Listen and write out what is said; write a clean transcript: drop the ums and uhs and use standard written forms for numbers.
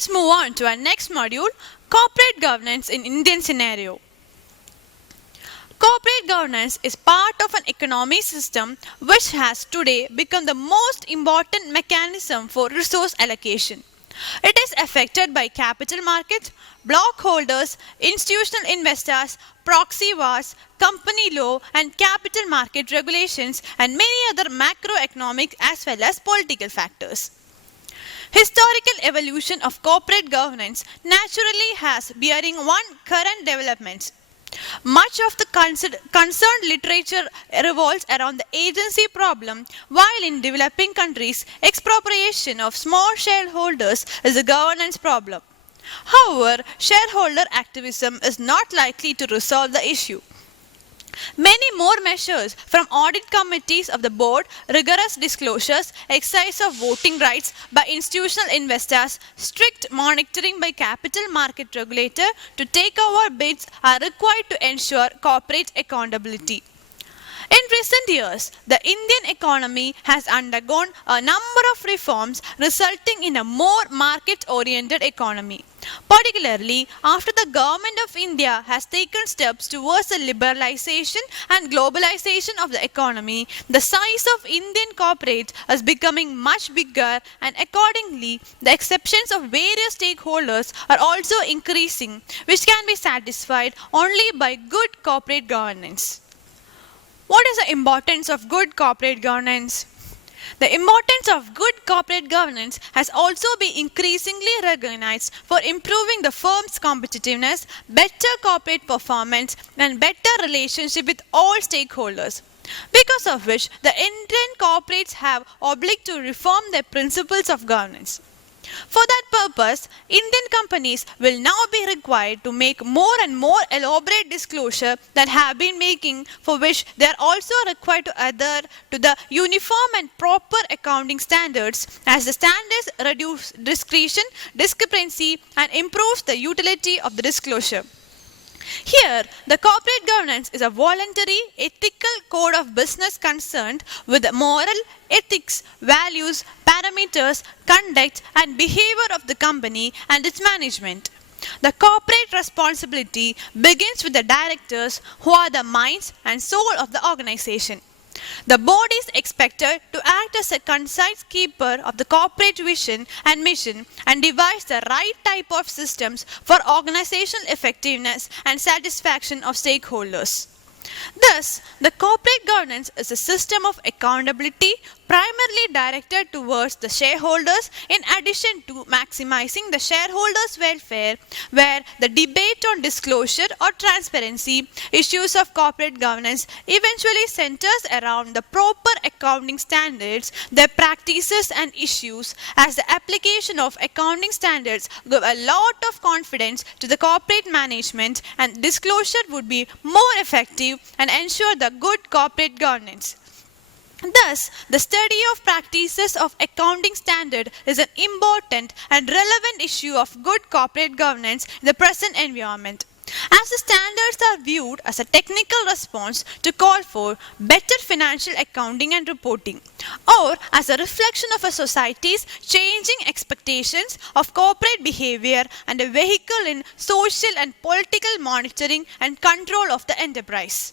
Let's move on to our next module, corporate governance in Indian scenario. Corporate governance is part of an economic system which has today become the most important mechanism for resource allocation. It is affected by capital markets, block holders, institutional investors, proxy wars, company law, and capital market regulations, and many other macroeconomic as well as political factors. Historical evolution of corporate governance naturally has bearing on current developments. Much of the concerned literature revolves around the agency problem, while in developing countries, expropriation of small shareholders is a governance problem. However, shareholder activism is not likely to resolve the issue. Many more measures from audit committees of the board, rigorous disclosures, exercise of voting rights by institutional investors, strict monitoring by capital market regulator to take over bids are required to ensure corporate accountability. In recent years, the Indian economy has undergone a number of reforms resulting in a more market-oriented economy. Particularly after the government of India has taken steps towards the liberalization and globalization of the economy, the size of Indian corporates is becoming much bigger, and accordingly, the exceptions of various stakeholders are also increasing, which can be satisfied only by good corporate governance. What is the importance of good corporate governance? The importance of good corporate governance has also been increasingly recognized for improving the firm's competitiveness, better corporate performance, and better relationship with all stakeholders. Because of which, the Indian corporates have obliged to reform their principles of governance. For that purpose, Indian companies will now be required to make more and more elaborate disclosure that have been making, for which they are also required to adhere to the uniform and proper accounting standards, as the standards reduce discretion, discrepancy, and improves the utility of the disclosure. Here, the corporate governance is a voluntary, ethical code of business concerned with moral, ethics, values, parameters, conduct, and behavior of the company and its management. The corporate responsibility begins with the directors, who are the minds and soul of the organization. The board is expected to act as a concise keeper of the corporate vision and mission and devise the right type of systems for organizational effectiveness and satisfaction of stakeholders. Thus, the corporate governance is a system of accountability primarily directed towards the shareholders in addition to maximizing the shareholders' welfare, where the debate on disclosure or transparency issues of corporate governance eventually centers around the proper accounting standards, their practices and issues, as the application of accounting standards give a lot of confidence to the corporate management, and disclosure would be more effective and ensure the good corporate governance. Thus, the study of practices of accounting standard is an important and relevant issue of good corporate governance in the present environment. As the standards are viewed as a technical response to call for better financial accounting and reporting, or as a reflection of a society's changing expectations of corporate behavior and a vehicle in social and political monitoring and control of the enterprise.